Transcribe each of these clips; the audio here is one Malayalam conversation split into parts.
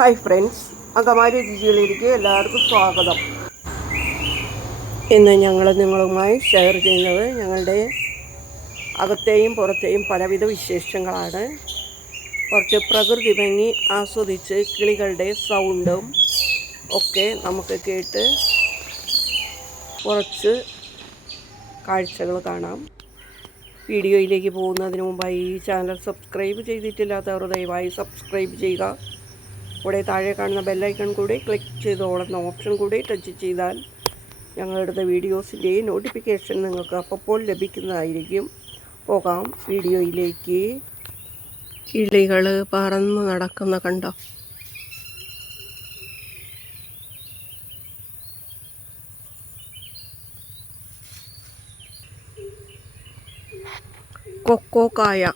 ഹായ് ഫ്രണ്ട്സ്, അങ്കമാലി രുചികളിലേക്ക് എല്ലാവർക്കും സ്വാഗതം. ഇന്ന് ഞങ്ങൾ നിങ്ങളുമായി ഷെയർ ചെയ്യുന്നത് ഞങ്ങളുടെ അകത്തെയും പുറത്തെയും പലവിധ വിശേഷങ്ങളാണ്. കുറച്ച് പ്രകൃതി ഭംഗി ആസ്വദിച്ച് കിളികളുടെ സൗണ്ടും ഒക്കെ നമുക്ക് കേട്ട് കുറച്ച് കാഴ്ചകൾ കാണാം. വീഡിയോയിലേക്ക് പോകുന്നതിന് മുമ്പായി ഈ ചാനൽ സബ്സ്ക്രൈബ് ചെയ്തിട്ടില്ലാത്തവർ ദയവായി സബ്സ്ക്രൈബ് ചെയ്യുക. കൂടെ താഴെ കാണുന്ന ബെല്ലൈക്കൺ കൂടി ക്ലിക്ക് ചെയ്ത് ഓളുന്ന ഓപ്ഷൻ കൂടി ടച്ച് ചെയ്താൽ ഞങ്ങളുടെ വീഡിയോസിൻ്റെ നോട്ടിഫിക്കേഷൻ നിങ്ങൾക്ക് അപ്പോൾ ലഭിക്കുന്നതായിരിക്കും. പോകാം വീഡിയോയിലേക്ക്. കിളികൾ പറന്ന് നടക്കുന്ന കണ്ടോ? കൊക്കോക്കായ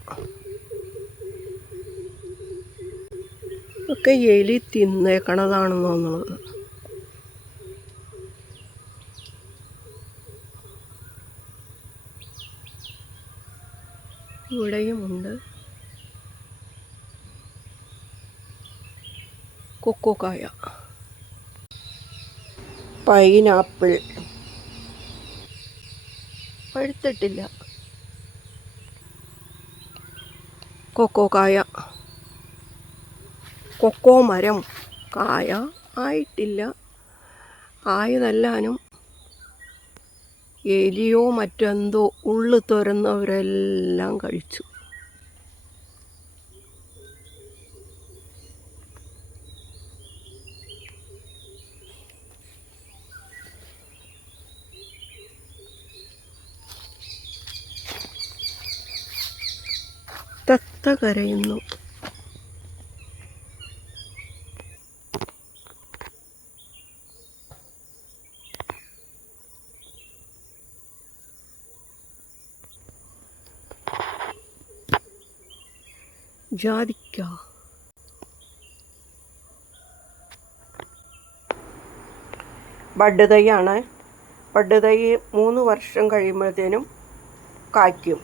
ഒക്കെ എലി തിന്നേക്കണതാണെന്ന് തോന്നുന്നത്. ഇവിടെയുമുണ്ട് കൊക്കോക്കായ. പൈനാപ്പിൾ പഴുത്തിട്ടില്ല. കൊക്കോക്കായ, കൊക്കോ മരം കായ ആയിട്ടില്ല. ആയതല്ലാനും എലിയോ മറ്റെന്തോ ഉള്ളു തുറന്നവരെല്ലാം കഴിച്ചു. തത്ത കരയുന്നു. ജാതിക്ക, ബഡ് തൈയാണ്. ബഡ് തൈ 3 വർഷം കഴിയുമ്പോഴത്തേനും കായ്ക്കും.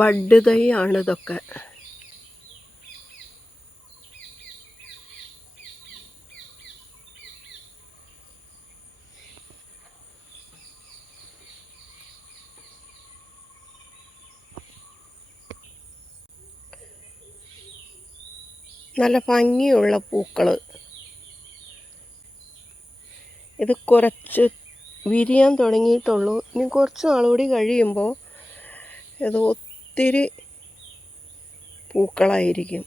ബഡ് തൈയാണ് ഇതൊക്കെ. നല്ല ഭംഗിയുള്ള പൂക്കൾ. ഇത് കുറച്ച് വിരിയാൻ തുടങ്ങിയിട്ടുള്ളൂ. ഇനി കുറച്ച് നാളുകൂടി കഴിയുമ്പോൾ ഇത് ഒത്തിരി പൂക്കളായിരിക്കും.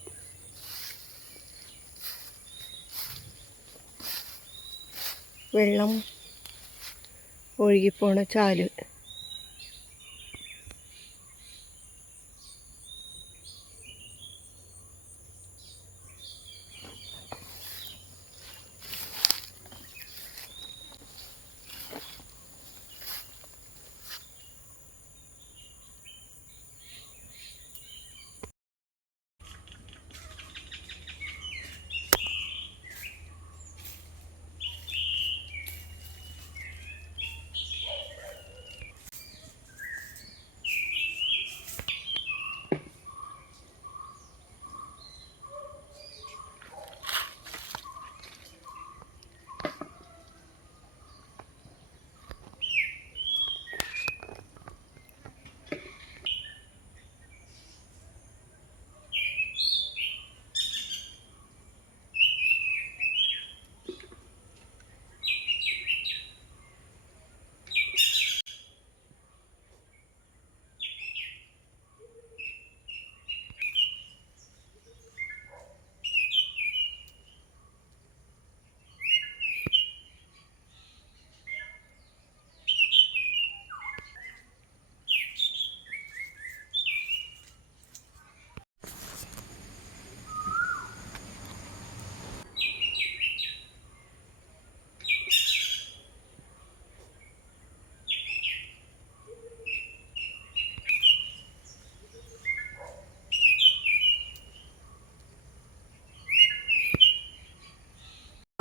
വെള്ളം ഒഴുകിപ്പോണ ചാല്.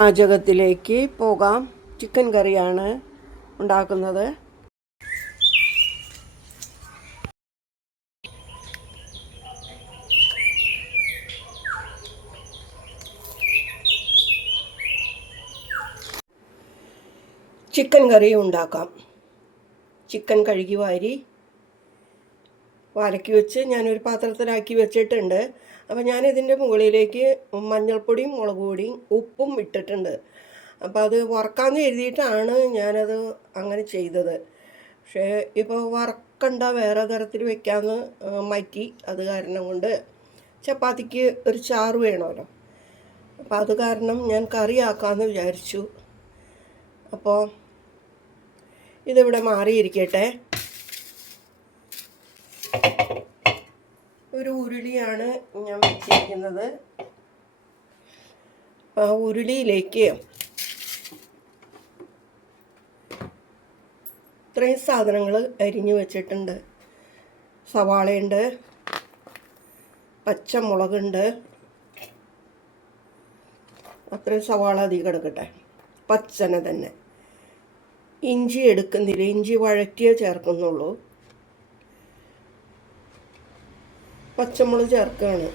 പാചകത്തിലേക്ക് പോകാം. ചിക്കൻ കറിയാണ് ഉണ്ടാക്കുന്നത്. ചിക്കൻ കറി ഉണ്ടാക്കാം. ചിക്കൻ കഴുകി വാരക്കി വെച്ച് ഞാനൊരു പാത്രത്തിലാക്കി വെച്ചിട്ടുണ്ട്. അപ്പോൾ ഞാനിതിൻ്റെ മുകളിലേക്ക് മഞ്ഞൾപ്പൊടിയും മുളക് പൊടിയും ഉപ്പും ഇട്ടിട്ടുണ്ട്. അപ്പോൾ അത് വറക്കാമെന്ന് എഴുതിയിട്ടാണ് ഞാനത് അങ്ങനെ ചെയ്തത്. പക്ഷേ ഇപ്പോൾ വറക്കണ്ട, വേറെ തരത്തിൽ വെക്കാമെന്ന് മാറ്റി. അത് കാരണം കൊണ്ട് ചപ്പാത്തിക്ക് ഒരു ചാറ് വേണമല്ലോ. അപ്പോൾ അത് കാരണം ഞാൻ കറിയാക്കാമെന്ന് വിചാരിച്ചു. അപ്പോൾ ഇതിവിടെ മാറിയിരിക്കട്ടെ. ഒരു ഉരുളിയാണ് ഞാൻ വെച്ചിരിക്കുന്നത്. ആ ഉരുളിയിലേക്ക് ഇത്രയും സാധനങ്ങൾ അരിഞ്ഞു വെച്ചിട്ടുണ്ട്. സവാളയുണ്ട്, പച്ചമുളകുണ്ട്. അത്രയും സവാള അധികം എടുക്കട്ടെ, പച്ചന തന്നെ. ഇഞ്ചി എടുക്കുന്നില്ല, ഇഞ്ചി വഴറ്റിയേ ചേർക്കുന്നുള്ളൂ. പച്ചമുളക് ചേർക്കുകയാണ്.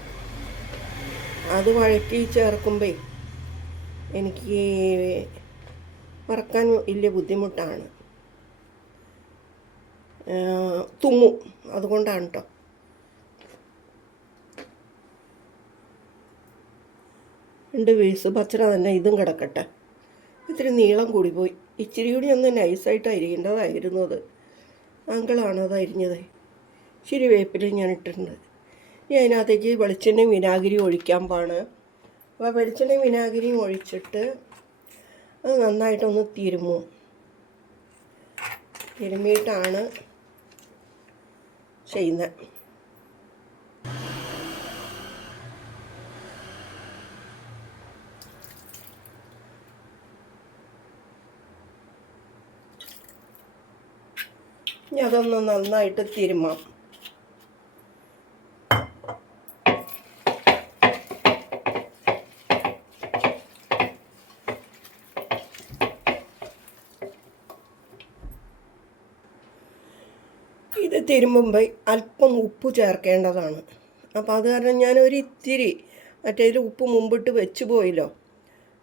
അത് വഴറ്റി ചേർക്കുമ്പോൾ എനിക്ക് വറക്കാൻ വലിയ ബുദ്ധിമുട്ടാണ്, തുമ്മും. അതുകൊണ്ടാണ് കേട്ടോ. രണ്ട് പീസ് പച്ചന തന്നെ ഇതും കിടക്കട്ടെ. ഇത്തിരി നീളം കൂടി പോയി. ഇച്ചിരി കൂടി ഒന്ന് നൈസായിട്ട് അരിയേണ്ടതായിരുന്നു. അത് അങ്കിളാണ് അത് അരിഞ്ഞത്. ഇച്ചിരി വേപ്പില ഞാൻ ഇട്ടിട്ടുണ്ട്. ഇനി അതിനകത്തേക്ക് വെളിച്ചെണ്ണയും വിനാഗിരി ഒഴിക്കാൻ പാണ്. അപ്പോൾ വെളിച്ചെണ്ണയും വിനാഗിരിയും ഒഴിച്ചിട്ട് അത് നന്നായിട്ടൊന്ന് തിരുമ്മിയിട്ടാണ് ചെയ്യുന്നത്. ഇനി അതൊന്ന് നന്നായിട്ട് തിരുമ്മാം. ഇത് തിരുമ്പുമ്പോൾ അല്പം ഉപ്പ് ചേർക്കേണ്ടതാണ്. അപ്പോൾ അത് കാരണം ഞാനൊരു ഇത്തിരി, മറ്റേതിൽ ഉപ്പ് മുമ്പിട്ട് വെച്ച് പോയല്ലോ,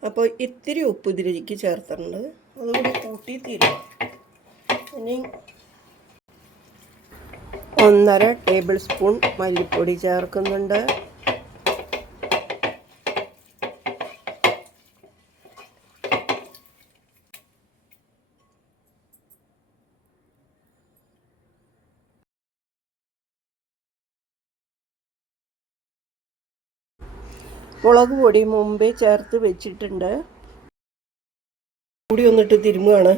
അപ്പോൾ ഇത്തിരി ഉപ്പ് ഇതിലേക്ക് ചേർത്തിട്ടുണ്ട്. അതുകൂടി കൂട്ടി തിരുമ്പാം. ഇനി 1.5 ടേബിൾ സ്പൂൺ മല്ലിപ്പൊടി ചേർക്കുന്നുണ്ട്. മുളക് പൊടി മുമ്പേ ചേർത്ത് വെച്ചിട്ടുണ്ട്. കൂടി ഒന്നിട്ട് തിരുമുകയാണ്.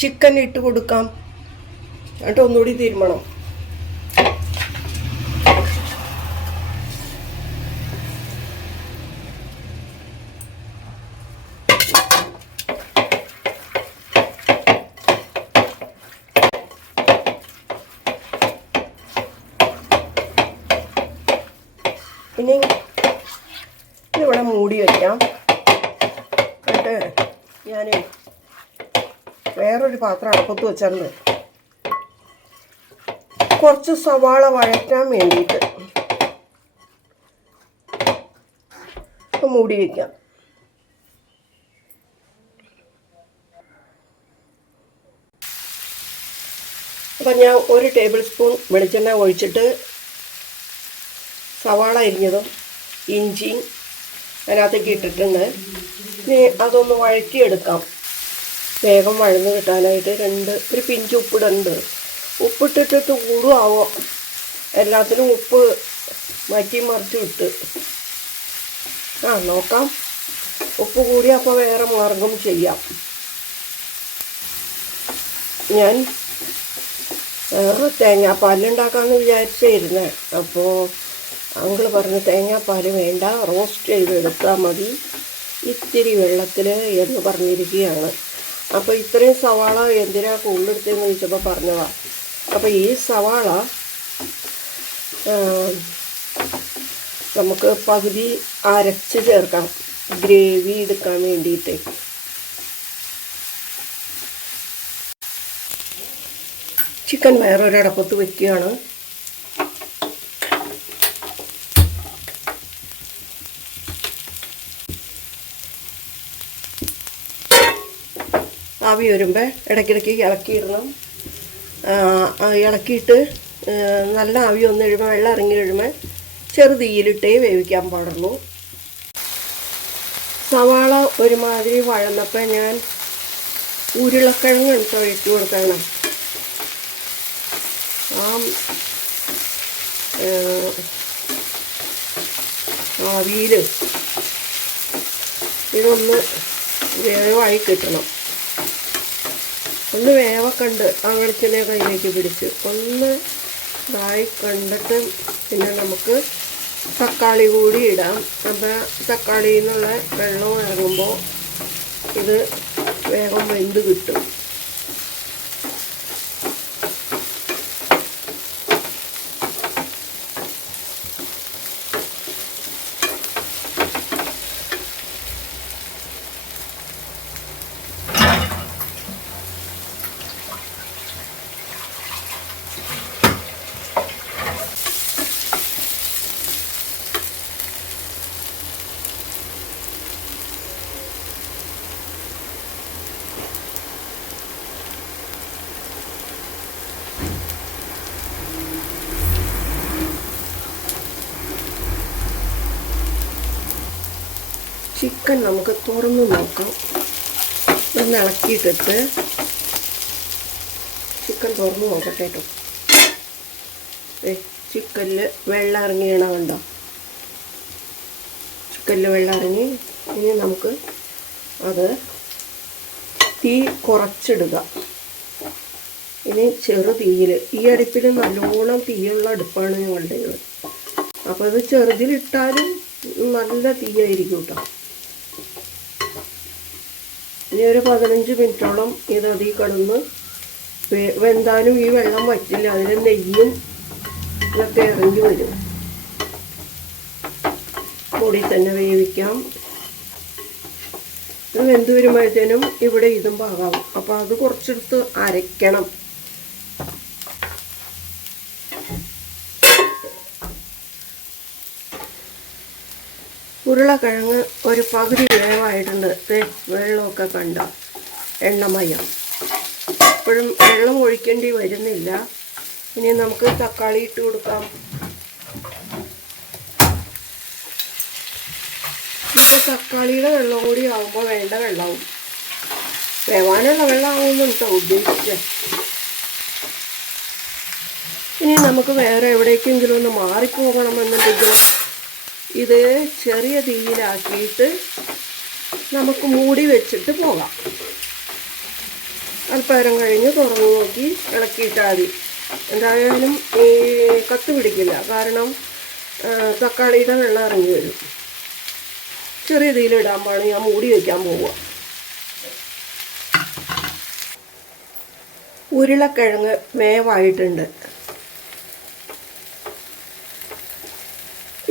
ചിക്കൻ ഇട്ട് കൊടുക്കാം, എന്നിട്ട് ഒന്നുകൂടി തിരുമണം. ഇനി ഇതിവിടെ മൂടി വയ്ക്കാം. എന്നിട്ട് ഞാൻ വേറൊരു പാത്രം അടുപ്പത്ത് വെച്ചിട്ടുണ്ട്. കുറച്ച് സവാള വഴറ്റാൻ വേണ്ടിയിട്ട് മൂടി വയ്ക്കാം. അപ്പം ഞാൻ 1 ടേബിൾ സ്പൂൺ വെളിച്ചെണ്ണ ഒഴിച്ചിട്ട് സവാള അരിഞ്ഞതും ഇഞ്ചിയും അതിനകത്തേക്ക് ഇട്ടിട്ടുണ്ട്. ഇനി അതൊന്ന് വഴറ്റിയെടുക്കാം. വേഗം വഴന്ന് കിട്ടാനായിട്ട് ഒരു പിഞ്ച് ഉപ്പിടുന്നുണ്ട്. ഉപ്പിട്ടിട്ട് കൂടുമാവോ, എല്ലാത്തിനും ഉപ്പ് മാറ്റി മറിച്ച് ഇട്ട് നോക്കാം. ഉപ്പ് കൂടി അപ്പോൾ വേറെ മാർഗം ചെയ്യാം. ഞാൻ തേങ്ങാപ്പാലുണ്ടാക്കാമെന്ന് വിചാരിച്ചായിരുന്നേ. അപ്പോൾ അങ്കിൾ പറഞ്ഞു തേങ്ങാപ്പാൽ വേണ്ട, റോസ്റ്റ് ചെയ്തെടുത്താൽ മതി ഇത്തിരി വെള്ളത്തിൽ എന്ന് പറഞ്ഞിരിക്കുകയാണ്. അപ്പോൾ ഇത്രയും സവാള എന്തിനാ കൂടുതലെടുത്തതെന്ന് ചോദിച്ചപ്പോൾ പറഞ്ഞതാണ്. അപ്പോൾ ഈ സവാള നമുക്ക് പകുതി അരച്ച് ചേർക്കാം, ഗ്രേവി എടുക്കാൻ വേണ്ടിയിട്ട്. ചിക്കൻ വേറൊരടപ്പത്ത് വയ്ക്കുകയാണ്. ആവി വരുമ്പോൾ ഇടയ്ക്കിടയ്ക്ക് ഇളക്കിയിടണം. ഇളക്കിയിട്ട് നല്ല ആവി വന്ന് കഴിയുമ്പോൾ വെള്ളം ഇറങ്ങി കഴിയുമ്പോൾ ചെറുതീയിലിട്ടേ വേവിക്കാൻ പാടുള്ളൂ. സവാള ഒരുമാതിരി വഴന്നപ്പോൾ ഞാൻ ഉരുളക്കിഴങ്ങ് ഇട്ട് കൊടുക്കണം. ആവിയിൽ ഇതൊന്ന് വേവായി കിട്ടണം. ഒന്ന് വേവൊക്കെ ഉണ്ട്. ആ വെളിച്ചെണ്ണ കയ്യിലേക്ക് പിടിച്ച് ഒന്ന് ഇതായി കണ്ടിട്ട് പിന്നെ നമുക്ക് തക്കാളി കൂടി ഇടാം. അപ്പോൾ തക്കാളിയിൽ നിന്നുള്ള വെള്ളം ഇറങ്ങുമ്പോൾ ഇത് വേഗം വെന്ത് കിട്ടും. ചിക്കൻ നമുക്ക് തുറന്ന് നോക്കാം. ഒന്ന് ഇളക്കിയിട്ടിട്ട് ചിക്കൻ തുറന്ന് നോക്കട്ടെ കേട്ടോ. ചിക്കനിൽ വെള്ളം ഇറങ്ങിയണ കണ്ടോ? ചിക്കനിൽ വെള്ളം ഇറങ്ങി. ഇനി നമുക്ക് അത് തീ കുറച്ചിടുക. ഇനി ചെറു തീയിൽ, ഈ അടുപ്പിൽ നല്ലോണം തീയുള്ള അടുപ്പാണ് ഞങ്ങളുടേത്. അപ്പോൾ അത് ചെറുതിലിട്ടാലും നല്ല തീയായിരിക്കും കേട്ടോ. ഇനി ഒരു 15 മിനിറ്റോളം ഇത് അതിൽ കിടന്ന് വെന്താലും ഈ വെള്ളം വറ്റില്ല. അതിൽ നെയ്യും ഇതൊക്കെ ഇറങ്ങി വരും. പൊടി തന്നെ വേവിക്കാം. ഇത് വെന്ത് വരുമ്പോഴത്തേനും ഇവിടെ ഇതും പാകാവും. അപ്പോൾ അത് കുറച്ചെടുത്ത് അരയ്ക്കണം. ഉരുളക്കിഴങ്ങ് ഒരു പകുതി വേവായിട്ടുണ്ട്. വെള്ളമൊക്കെ കണ്ട എണ്ണമയം. ഇപ്പോഴും വെള്ളം ഒഴിക്കേണ്ടി വരുന്നില്ല. ഇനി നമുക്ക് തക്കാളി ഇട്ട് കൊടുക്കാം. ഇപ്പോൾ തക്കാളിയുടെ വെള്ളം കൂടി ആകുമ്പോൾ വേണ്ട വെള്ളമാവും. വേവാനുള്ള വെള്ളമാവുമെന്ന് കേട്ടോ ഉദ്ദേശിച്ചത്. ഇനി നമുക്ക് വേറെ എവിടേക്കെങ്കിലും ഒന്ന് മാറിപ്പോകണമെന്നുണ്ടെങ്കിൽ ഇത് ചെറിയ തീയിലാക്കിയിട്ട് നമുക്ക് മൂടി വെച്ചിട്ട് പോകാം. അല്പനേരം കഴിഞ്ഞ് തുറന്നു നോക്കി ഇളക്കിയിട്ടാൽ മതി. എന്തായാലും ഈ കത്ത് പിടിക്കില്ല. കാരണം തക്കാളിയുടെ വെള്ളം ഇറങ്ങി വരും. ചെറിയ തീയിലിടാൻ പാടില്ല. ഞാൻ മൂടി വയ്ക്കാൻ പോവുക. ഉരുളക്കിഴങ്ങ് വേവായിട്ടുണ്ട്.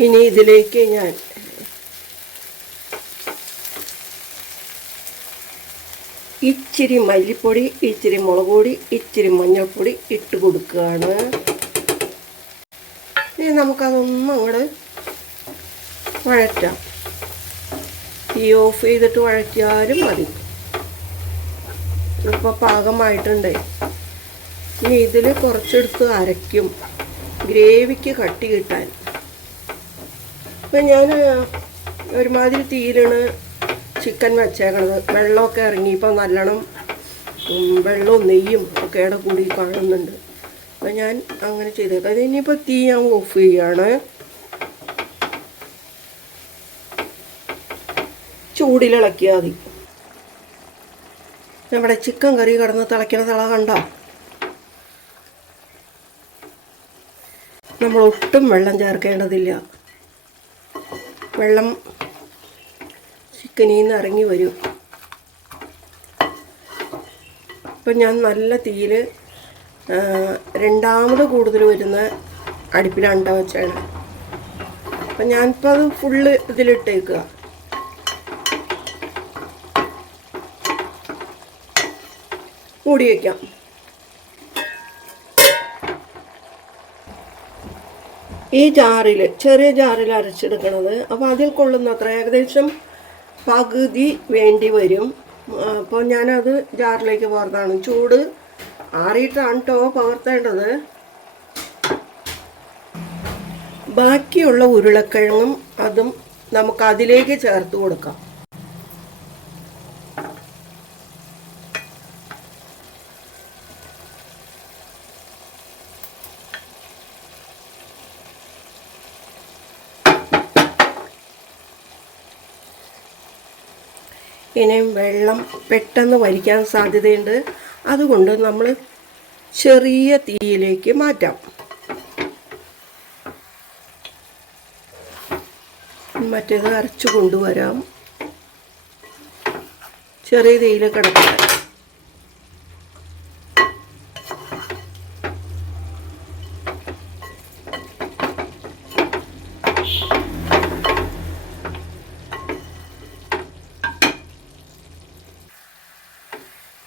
ഇനി ഇതിലേക്ക് ഞാൻ ഇച്ചിരി മല്ലിപ്പൊടി, ഇച്ചിരി മുളക് പൊടി, ഇച്ചിരി മഞ്ഞൾപ്പൊടി ഇട്ട് കൊടുക്കുകയാണ്. ഇനി നമുക്കതൊന്നും അങ്ങോട്ട് വഴറ്റാം. തീ ഓഫ് ചെയ്തിട്ട് വഴറ്റിയാലും മതി. ഇപ്പോൾ പാകമായിട്ടുണ്ട്. ഇനി ഇതിൽ കുറച്ചെടുത്ത് അരയ്ക്കും, ഗ്രേവിക്ക് കട്ടി കിട്ടാൻ. ഇപ്പം ഞാൻ ഒരുമാതിരി തീയിലാണ് ചിക്കൻ വെച്ചേക്കണത്. വെള്ളമൊക്കെ ഇറങ്ങിയപ്പോൾ നല്ലോണം വെള്ളവും നെയ്യും ഒക്കെ ഇവിടെ കൂടി കാണുന്നുണ്ട്. അപ്പം ഞാൻ അങ്ങനെ ചെയ്തേക്കാം. ഇനിയിപ്പോൾ തീ ഞാൻ ഓഫ് ചെയ്യാണ്. ചൂടിലിളക്കിയാൽ മതി. നമ്മുടെ ചിക്കൻ കറി കിടന്ന് തിളയ്ക്കണ തിള കണ്ടോ? നമ്മൾ ഒട്ടും വെള്ളം ചേർക്കേണ്ടതില്ല. വെള്ളം ചിക്കനിൽ നിന്ന് ഇറങ്ങി വരും. ഇപ്പം ഞാൻ നല്ല തീയിൽ രണ്ടാമത് കൂടുതൽ വരുന്ന അടുപ്പിലാണ് വെച്ചാണ്. അപ്പം ഞാനിപ്പോൾ അത് ഫുള്ള് ഇതിലിട്ടേക്കുക. മൂടി വയ്ക്കാം. ഈ ജാറിൽ, ചെറിയ ജാറിൽ അരച്ചെടുക്കണത്. അപ്പോൾ അതിൽ കൊള്ളുന്നത്ര ഏകദേശം പകുതി വേണ്ടി വരും. അപ്പോൾ ഞാനത് ജാറിലേക്ക് പകർത്താണ്. ചൂട് ആറിയിട്ടാണ് കേട്ടോ പകർത്തേണ്ടത്. ബാക്കിയുള്ള ഉരുളക്കിഴങ്ങും അതും നമുക്ക് അതിലേക്ക് ചേർത്ത് കൊടുക്കാം. ഇനിയും വെള്ളം പെട്ടെന്ന് വലിക്കാൻ സാധ്യതയുണ്ട്. അതുകൊണ്ട് നമ്മൾ ചെറിയ തീയിലേക്ക് മാറ്റാം. മറ്റേത് അരച്ചു കൊണ്ടുവരാം. ചെറിയ തീയിൽ കിടക്കട്ടെ.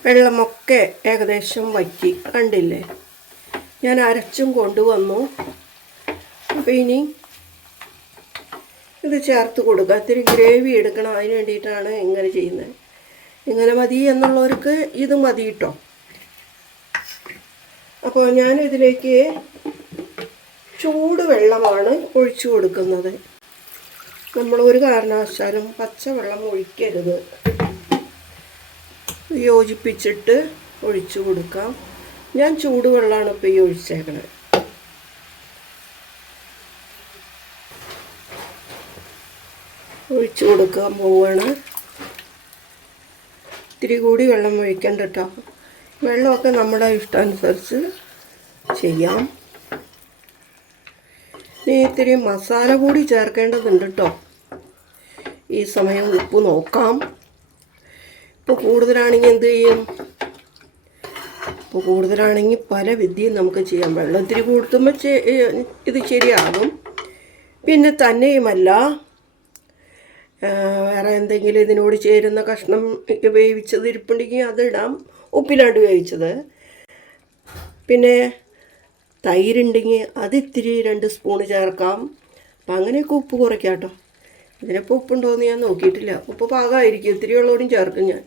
വെള്ളമൊക്കെ ഏകദേശം വറ്റി, കണ്ടില്ലേ? ഞാൻ അരച്ചും കൊണ്ടുവന്നു. അപ്പോൾ ഇനി ഇത് ചേർത്ത് കൊടുക്കുക. ഇത്തിരി ഗ്രേവി എടുക്കണം, അതിന് വേണ്ടിയിട്ടാണ് ഇങ്ങനെ ചെയ്യുന്നത്. ഇങ്ങനെ മതി എന്നുള്ളവർക്ക് ഇത് മതി കേട്ടോ. അപ്പോൾ ഞാനിതിലേക്ക് ചൂട് വെള്ളമാണ് ഒഴിച്ചു കൊടുക്കുന്നത്. നമ്മൾ ഒരു കാരണവശാലും പച്ചവെള്ളം ഒഴിക്കരുത്. യോജിപ്പിച്ചിട്ട് ഒഴിച്ചു കൊടുക്കാം. ഞാൻ ചൂടുവെള്ളമാണ് ഇപ്പോൾ ഈ ഒഴിച്ചേക്കണത്. ഒഴിച്ചു കൊടുക്കാൻ പോവുകയാണ്. ഇത്തിരി കൂടി വെള്ളം ഒഴിക്കണ്ട കേട്ടോ. വെള്ളമൊക്കെ നമ്മുടെ ഇഷ്ടാനുസരിച്ച് ചെയ്യാം. ഇനി ഇത്തിരി മസാല കൂടി ചേർക്കേണ്ടതുണ്ട് കേട്ടോ. ഈ സമയം ഉപ്പ് നോക്കാം. ഇപ്പോൾ കൂടുതലാണെങ്കിൽ എന്ത് ചെയ്യും? ഇപ്പോൾ കൂടുതലാണെങ്കിൽ പല വിദ്യയും നമുക്ക് ചെയ്യാം. വെള്ളം ഇത്തിരി കൂട്ടുമ്പോൾ ഇത് ശരിയാകും. പിന്നെ തന്നെയുമല്ല, വേറെ എന്തെങ്കിലും ഇതിനോട് ചേരുന്ന കഷ്ണം വേവിച്ചത് ഇരിപ്പുണ്ടെങ്കിൽ അതിടാം, ഉപ്പിലാണ്ട് വേവിച്ചത്. പിന്നെ തൈരുണ്ടെങ്കിൽ അതിത്തിരി 2 സ്പൂണ് ചേർക്കാം. അപ്പം അങ്ങനെയൊക്കെ ഉപ്പ് കുറയ്ക്കാം കേട്ടോ. ഇതിനിപ്പോൾ ഉപ്പുണ്ടോയെന്ന് ഞാൻ നോക്കിയിട്ടില്ല. ഉപ്പ് പാകമായിരിക്കും. ഇത്തിരി ഉള്ളവരും ചേർക്കും ഞാൻ.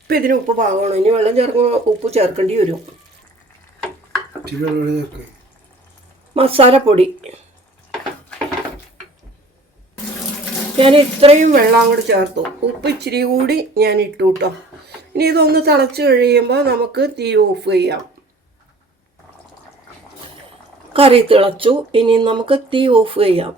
ഇപ്പം ഇതിന് ഉപ്പ് പാകമാണ്. ഇനി വെള്ളം ചേർക്കുമ്പോൾ ഉപ്പ് ചേർക്കേണ്ടി വരും. മസാലപ്പൊടി ഞാൻ ഇത്രയും വെള്ളം അങ്ങോട്ട് ചേർത്തു. ഉപ്പ് ഇച്ചിരി കൂടി ഞാൻ ഇട്ടു കേട്ടോ. ഇനി ഇതൊന്ന് തിളച്ച് കഴിയുമ്പോൾ നമുക്ക് തീ ഓഫ് ചെയ്യാം. കറി തിളച്ചു. ഇനി നമുക്ക് തീ ഓഫ് ചെയ്യാം.